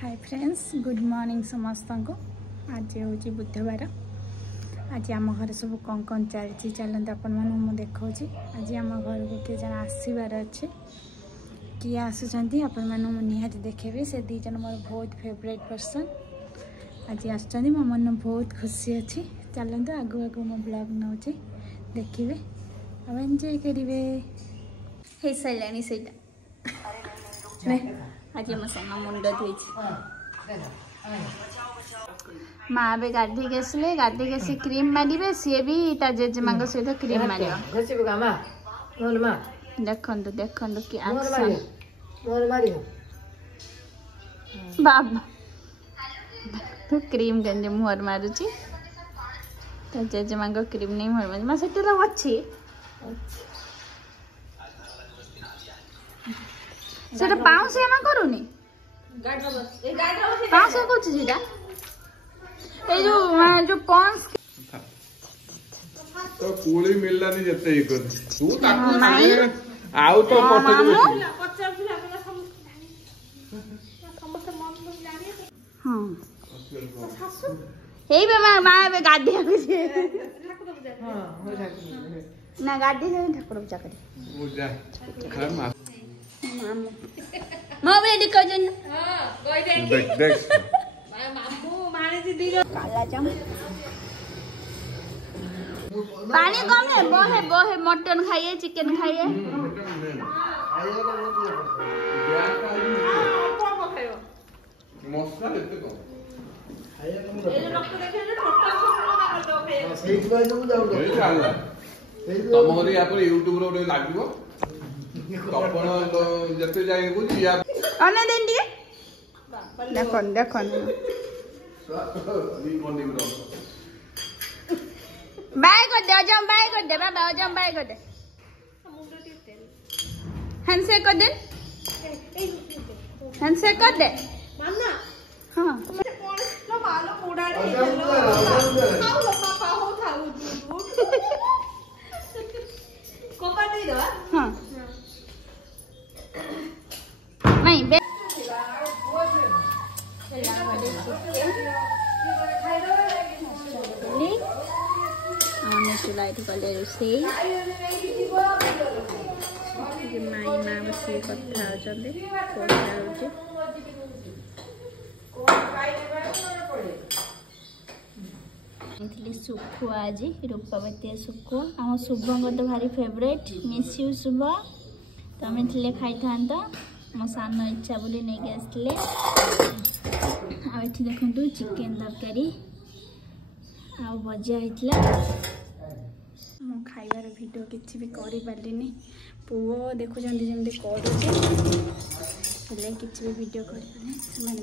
Hi friends good morning समस्त को। आज हूँ बुधवार। आज आम घर सब कौन चलती चलते आपण मैं देखा। आज आम घर को किए जन आसबार अच्छे किए आसुँच आपण मैं निहाती देखेबी। से दी जन मोर बहुत फेवरेट पर्सन आज आस मो मन बहुत खुशी अच्छी। चलते आगु आगु मो ब्लॉग नौ देखिए अब एंजॉय करेंगे। हो सारे से आज मो साना मुंड धोई माँ भी गाधी के आसले गाधी के क्रीम मारे सी भी जेजेमा सहित क्रीम मार देखु देखु कि बाबा तो क्रीम के मुहर मारुची तो जेजेमा क्रीम नहीं मुहर मार से अच्छी से पाउस करूनी पाउस जो पॉन्स तो कोली मिलला नहीं जते ही कर तू ताको साले आउ तो पछ हां हे बे मां बे गादी आ के हां हो जाती ना गादी से ठाकुर पूजा करी हो जा खर मा मामू मामू देखो जन हां कोई देख देख मामू माने जी दी काला जाम पानी कम है वो है मटन खाइए चिकन खाइए मसला देते को ए रक्त देखे जे टोटल सब दो खाइए सेही बाय जो जाऊ तम घरे या पर YouTube रो लागिवो तपन जते जाय बुझी या अने देन दिए देखन देखन बाय कर दे जम बाय कर दे बाबा जम बाय कर दे हैंडशेक कर दे हैंडशेक कर दे मानना हां लो मालो मुड़ा दे खाओ लो पापा हो थाऊ कोका दे दो हां नहीं बे चुलाई कले रोसे माई माँ बस कथा सुखुआ आज रूपवती सुखुआ आम शुभ तो भारी फेवरेट मिस यू शुभ तमें थे खाई था मो सान इच्छा बोली नहीं आसते आठी देखु चिकेन तरकारी आ भजा होता मो खाइबार वीडियो किसी भी कर पारे पुओ देखुं जमी करुचे किसी भी वीडियो कर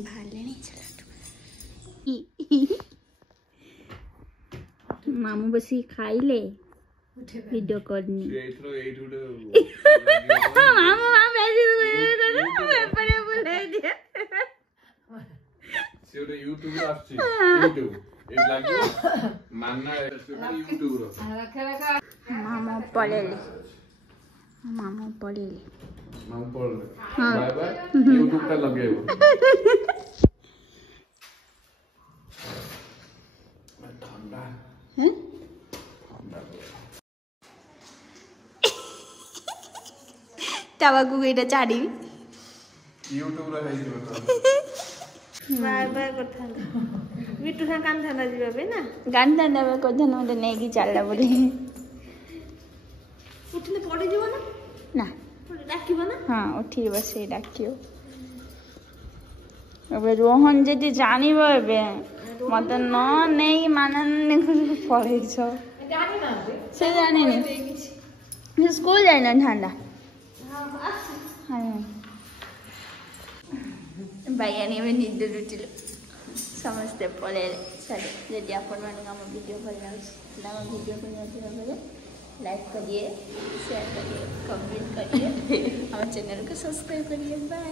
बाहर मामू बसी खाइले वीडियो करनी मामू YouTube आछि YouTube ए लागि मानना YouTube रो मामू पलेले मामू पलेले बाय बाय YouTube ता लगेबो ठंडा हैं ठंडा तवाकू एटा चाडी YouTube रो है जो बाय बाय करथा बिट्टू सा कान थाना जीवा बे ना गान दाना में को धन मते नै की चलला बोली उठने पड़ी जीव ना ना डाकिबो ना हां उठी बसे डाकियो अब रोहन जदी जानिबो एबे मते न नै मानन पड़े छ जानि ना से जानि नि स्कूल जाइना ठंडा हां भाई में निद लुटिल समस्ते पड़े चले जदि आपण आम वीडियो भल लगे वीडियो को लाइक करिए शेयर करिए कमेंट करिए हमारे चैनल को सब्सक्राइब करिए बाय।